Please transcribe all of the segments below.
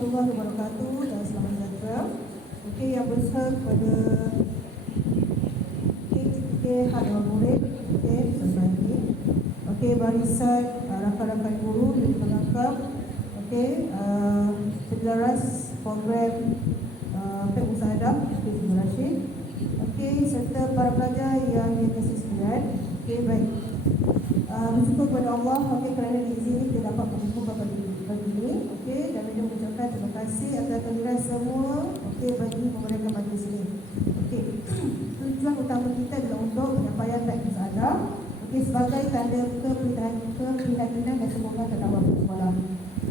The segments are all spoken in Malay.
warahmatullahi wabarakatuh dan selamat sejahtera. Okey, yang besar kepada KTK Hak Dewan Murid, okey, society. Okey, barisan rakan-rakan guru di pelengkap, okey, selaras program Musyahadah Fiz Rashid, okey, serta para pelajar yang kasih sekalian. Okey, baik. Bersyukur kepada Allah, okey, kerana diizini kita dapat berkumpul pagi ini, okey, dan saya mengucapkan terima kasih atas kehadiran semua, okey, bagi memeriahkan majlis ini. Okey, tujuan utama kita adalah untuk penyampaian baik Musyahadah, okey, sebagai tanda keprihatinan dan semoga terdakwa bersekolah.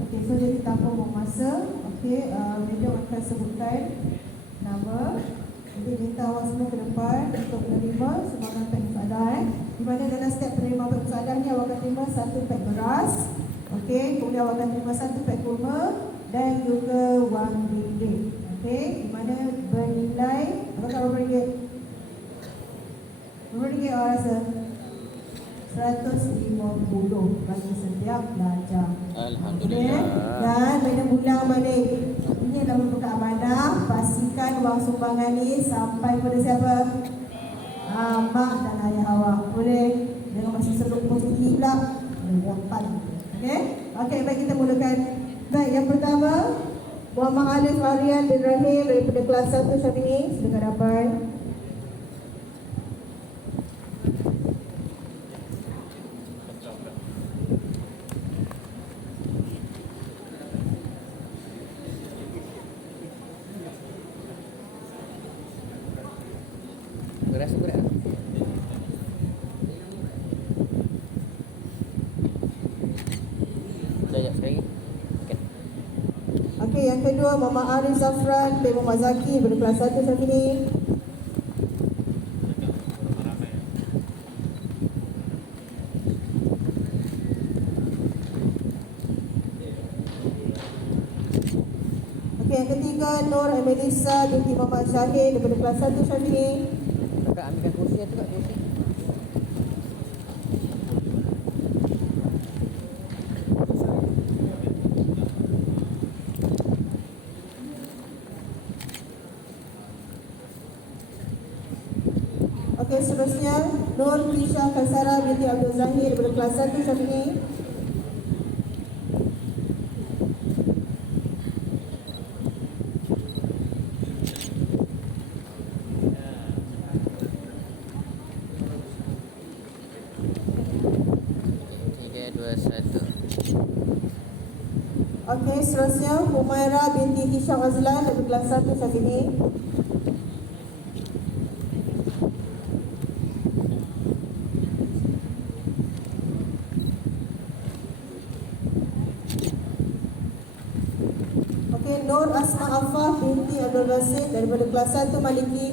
Okey, so jadi tanpa buang masa, okey, Madam akan sebutkan nama. Jadi minta awak semua ke depan untuk menerima sumbangan pek Musyahadah, di mana dalam setiap penerima pek Musyahadah ni awak akan terima 1 pek beras, okey, kemudian awak akan terima 1 pek kurma dan juga wang ringgit, okey, di mana bernilai berapa ringgit? Berapa ringgit awak rasa? 150 bagi setiap pelajar. Alhamdulillah. Dan Madam ulang balik, ini adalah untuk amanah. Pastikan wang sumbangan ni sampai pada siapa? Mak dan ayah awak. Boleh? Jangan masih sebut positif pula. Boleh. Okey? Okey, baik, kita mulakan. Baik, yang pertama, Muhammad Alif Aryan bin Rahim daripada kelas 1 Syafi'i. Silakan dapat. Beras berat. Sekejap sekali. Okey, yang kedua Mama Arif Zafran bin Muhammad Zaki daripada kelas 1 Syafi'i. Okey, yang ketiga Nur Emelisa binti Muhammad Syahid daripada kelas 1 Syafi'i. Kakak ambilkan kursi tu kat kursi. Okey, seterusnya Nur Tisha Kaisara binti Abdul Zahir daripada kelas 1 Syafi'i. Okey, seterusnya Humaira binti Hisham Azlan daripada kelas 1 Syafi'i. Okey, Nur Asma Affah binti Abdul Rasid daripada kelas 1 Maliki.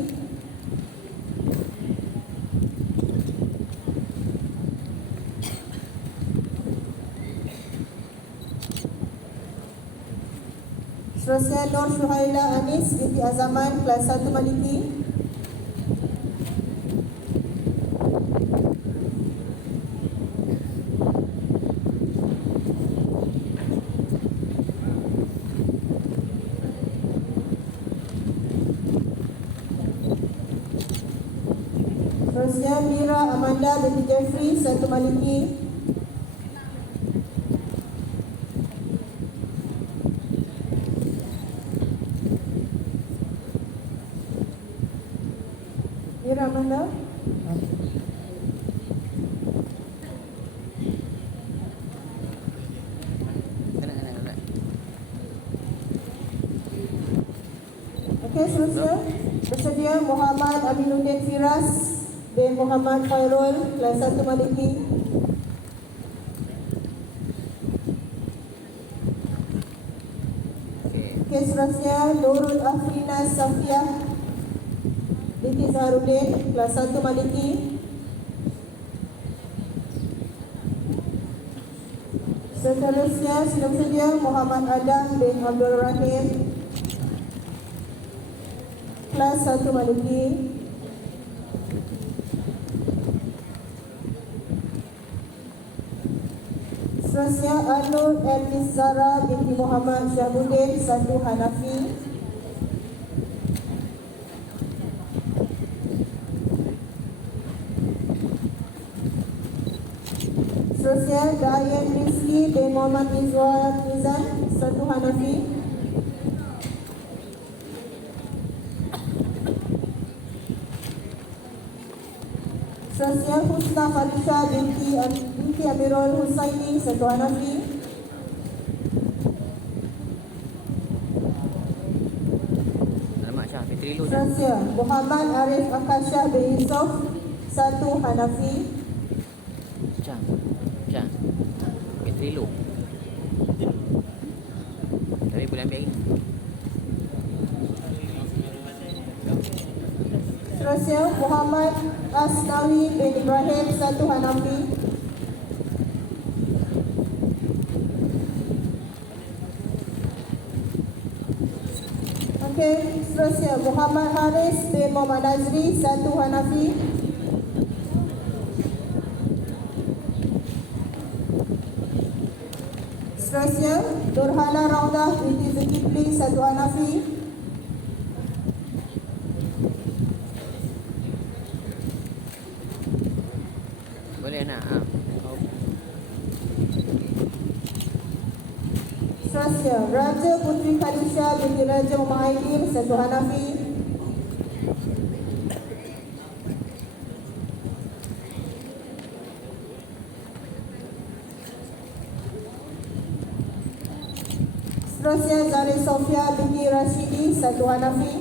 Seterusnya Nur Syuhaila Anis binti Azaman kelas 1 Maliki. Seterusnya Mira Amanda binti Jeffrey 1 Maliki. Mira Amanda. Kena. Okey, seterusnya bersedia Muhammad Aminuddin Firas bin Muhammad Khairul kelas 1 Maliki. Okey, seterusnya Nurul Afrina Safiah binti Zaharuddin kelas 1 Maliki. Seterusnya sudah bersedia Muhammad Adam bin Abdul Rahim kelas 1 Maliki. Seterusnya Anur M. Zara binti Muhammad Syahrudin, 1 Hanafi. Seterusnya Dayan Rizki bin Muhammad Izan, 1 Hanafi. Seterusnya Husna Falisha binti Amirul Husaini, 1 Hanafi. Alamak Syah, Fitri lu dah. Seterusnya Muhammad Arif Akasyah bin Yusof, 1 Hanafi. Syah. Syah. Fitri lu. Tapi boleh ambil lagi. Seterusnya Muhammad Asnawi bin Ibrahim, 1 Hanafi. Okey, seterusnya Muhammad Haris bin Muhammad Nazri, 1 Hanafi. Seterusnya Nurhana Raudah binti Zulkifli, 1 Hanafi. Boleh nak? Ha. Seterusnya Raja Putri Khadijah binti Raja Muhammad Aidil, 1 Hanafi. Seterusnya Zari Sofia binti Rashidi, 1 Hanafi.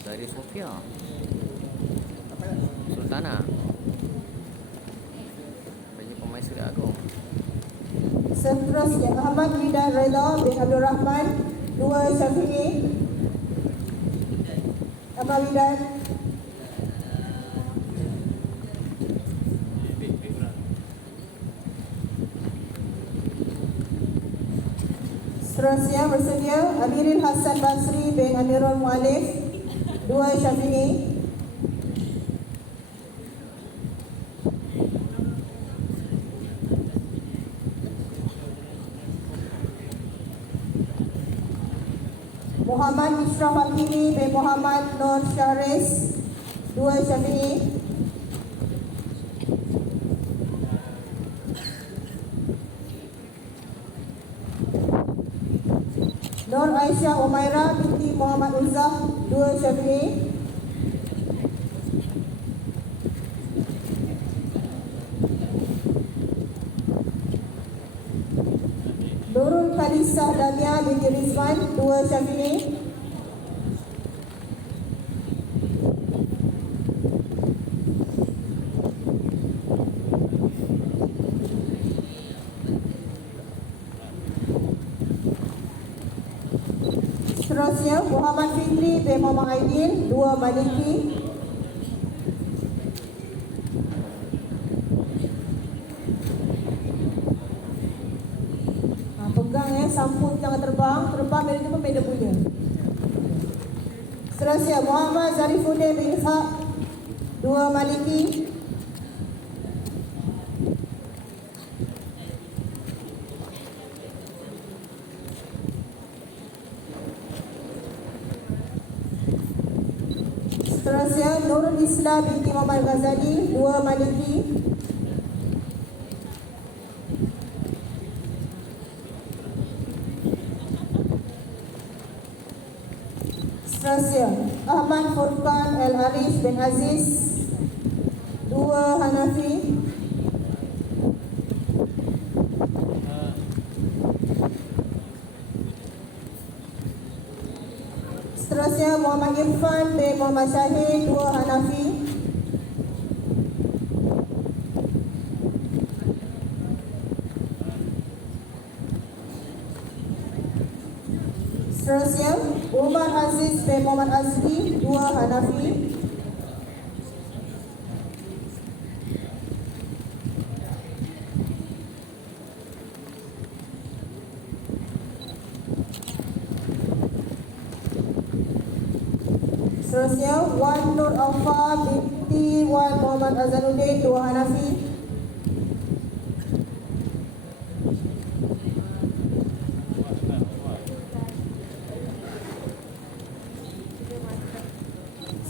Dari Sofia. Sultana. Baju Pemaisuri Agung. Seterusnya Ahmad Widad Reda bin Abdul Rahman, 2 Syafi'i. Ahmad Widad. Seterusnya bersedia Amirul Hasan Basri bin Amirul Mu'alif, 2 Syafi'i. Muhammad Ishraf Hakimi bin Muhammad Nur Syaris, 2 Syafi'i. Nur Aisyah Umairah binti Muhammad Uzzah, 2 Syafi'i. Nurul Khalisah Damia binti Rizwan, 2 Syafi'i. Seterusnya Muhammad Fitri bin Muhammad Aidil, 2 Maliki. Pegang sampul jangan terbang dari tu pun beda punya. Seterusnya Muhammad Zarifuddin bin Ishaq, 2 Maliki. Seterusnya Nurul Islam binti Muhammad Ghazali, 2 Maliki. Seterusnya Ahmad Furqan Al-Arif bin Aziz, 2 Hanafi. Seterusnya Muhammad Irfan bin Muhammad Syahid, 2 Hanafi. Seterusnya Umar Aziz bin Muhammad Azli, 2 Hanafi. Seterusnya Wan Nur Alfa binti Wan Muhammad Azanuddin, 2 Hanafi.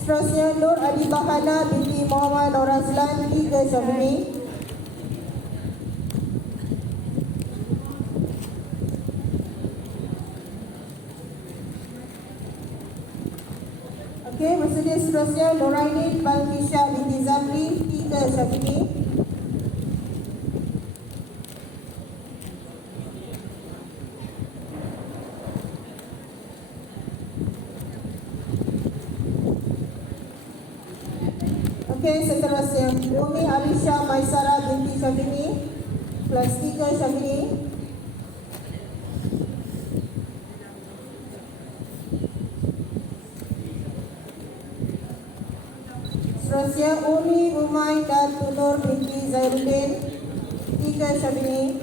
Seterusnya Nur Ali Bahana binti Muhammad Norazlan 3 Syafini. Okey, bersedia seterusnya Nuraini Balkisha binti Zamri 3 Syafini. Okey, seterusnya Umi Alisha Maisara binti Syafini kelas 3 Syafini. Seterusnya Umi Umay dan Tunur binti Zairuddin 3 Syafini.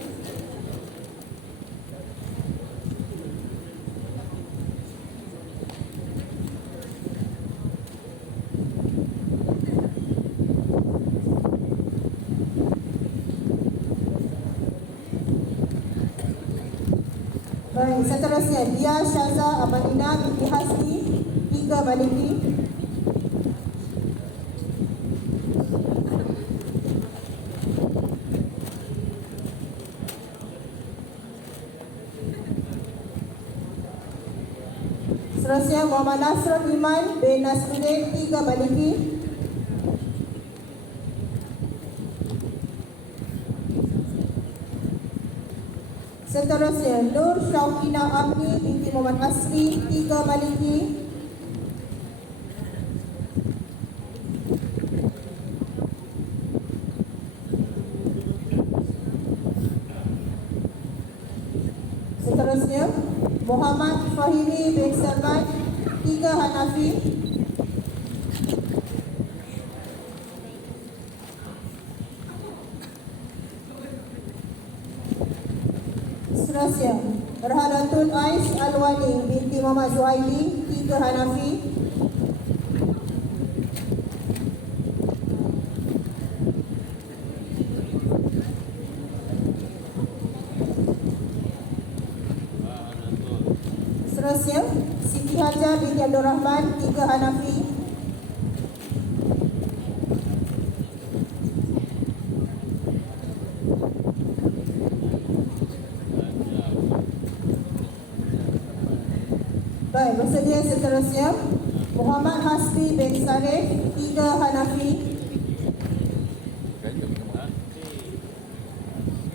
Baik, seterusnya Dia Syaza Amanina binti Hasni 3 Maliki. Seterusnya Muhammad Nasrul Iman bin Nasruddin 3 Maliki. Seterusnya Nur Syauqina Amni binti Muhammad Asri 3 Maliki. Seterusnya Muhammad Fahimi bin Salman 3 Hanafi. Seterusnya Berhalatul Aish Alwani binti Muhammad Zuhaili 3 Hanafi. Seterusnya Siti Hajar binti Abdul Rahman 3 Hanafi. Baik, bersedia seterusnya Muhammad Hasbi bin Sarif 3 Hanafi.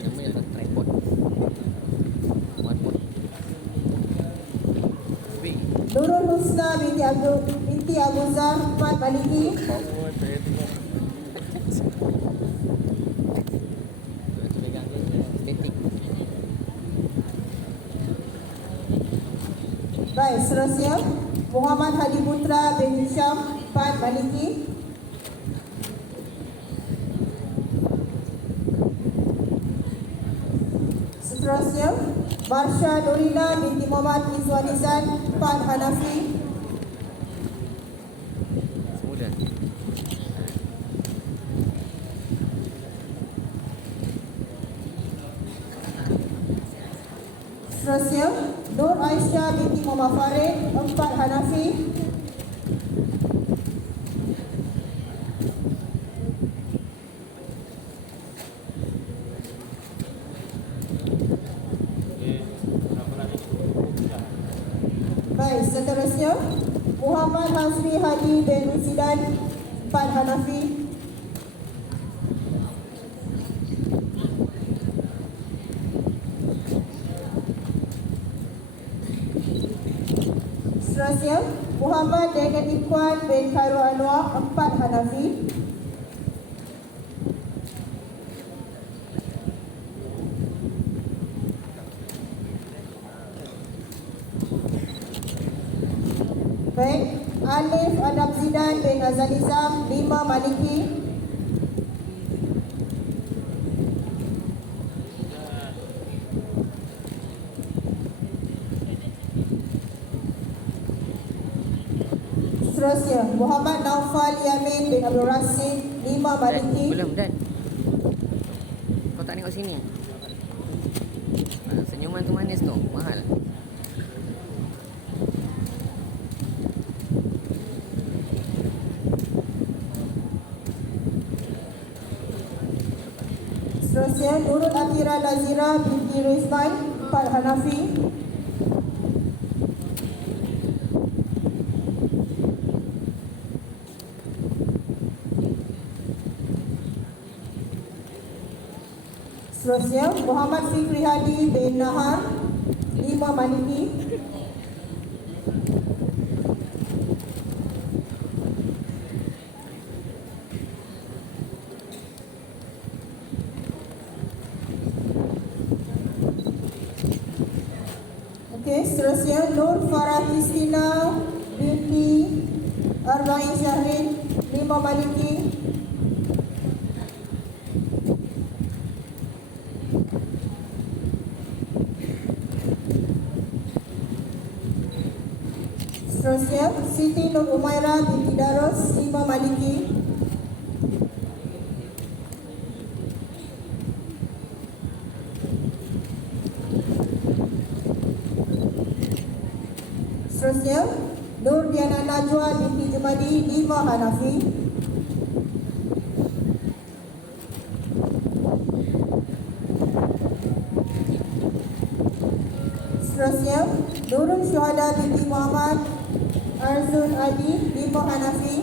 Nama yang tripod. Tripod. B. Nurul Husna binti Abu Zar 4 Maliki. Power saya tengok. Itu pegang dia statik. Baik, seterusnya Muhammad Hadi Putra bin Hisham 4 Maliki. Seterusnya Marsha Nurina binti Muhammad Izwanizan 4 Hanafi. Semula. Seterusnya Nur Aisyah binti Muhammad Farid 4 Hanafi. Baik, seterusnya Muhammad Hasbi Hadi bin Rusidan 4 Hanafi. Seterusnya Muhammad dengan Ikhwan bin Khairul Anwar 4 Hanafi. Baik, Alif Adam Zidan bin Azalizam 5 Maliki. Seterusnya Muhammad Naufal Yamin bin Abdul Rasid 5 Maliki. Belum dan. Kau tak tengok sini. Senyuman tu manis tu, mahal. Seterusnya Nurul Atira Nazira binti Rizman, Pak Hanafi. Seterusnya Muhammad Fikri Hadi bin Nahar, 5 Maliki. Okey, seterusnya Nur Farah Kristina binti Arba'in Syahrin, 5 Maliki. Seterusnya Siti Nur Umairah binti Darus, 5 Maliki. Seterusnya Nur Diana Najwa binti Jumadi, 5 Hanafi. Seterusnya Nurul Syuhada binti Muhammad Arzul Adi, 5 Hanafi.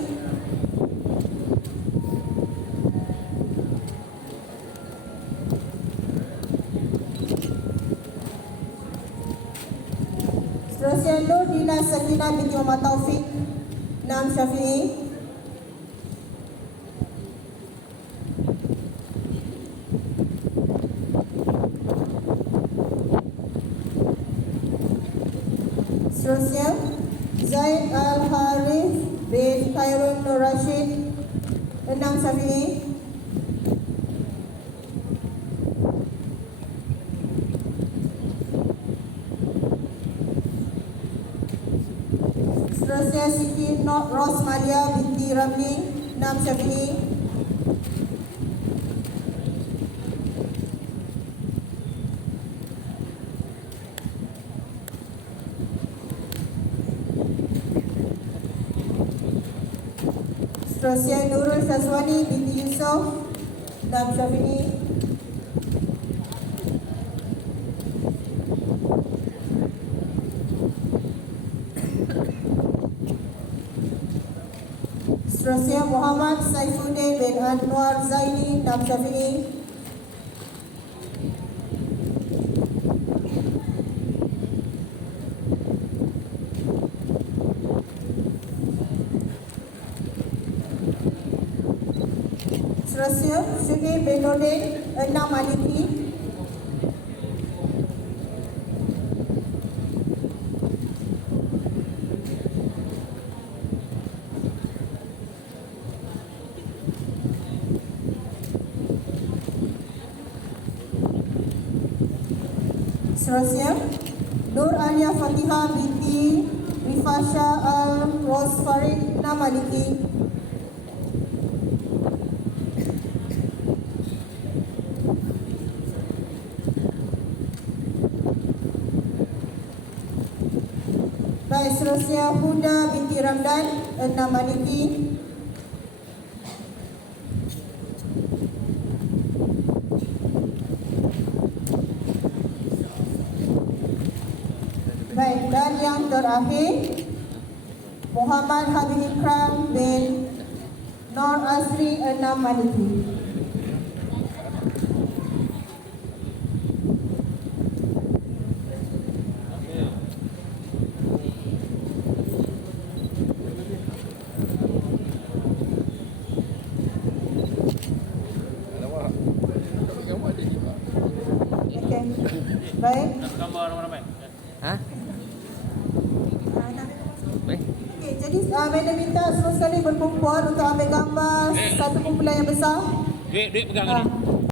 Seterusnya Nur Dina Sakina binti Muhammad Taufik, 6 Syafi'i. Seterusnya Zaid Al-Harith bin Khairul Nur Rashid, 6 Syafi'i. Seterusnya Siti Rosmalia binti Ramli, 6 Syafi'i. Seterusnya Nurul Syazwani binti Yusof, 6 Syafi'i. Seterusnya Muhammad Saifuddin bin Anwar Zaini, 6 Syafi'i. Seterusnya Syuib bin Nurdin, 6 Maliki. Seterusnya Nur Alia Fatihah binti Rifasha Al-Rosfarid, 6 Maliki. Baik, seterusnya Huda binti Ramdan, 6 Maliki. Baik, dan yang terakhir Muhammad Habib Ikram bin Nur Asri, 6 Maliki. Okey. Baik. Gambar ramai-ramai. Ha? Boleh? Okey, jadi madam minta semua sekali berkumpul untuk ambil gambar satu kumpulan yang besar. Duit pegang ni.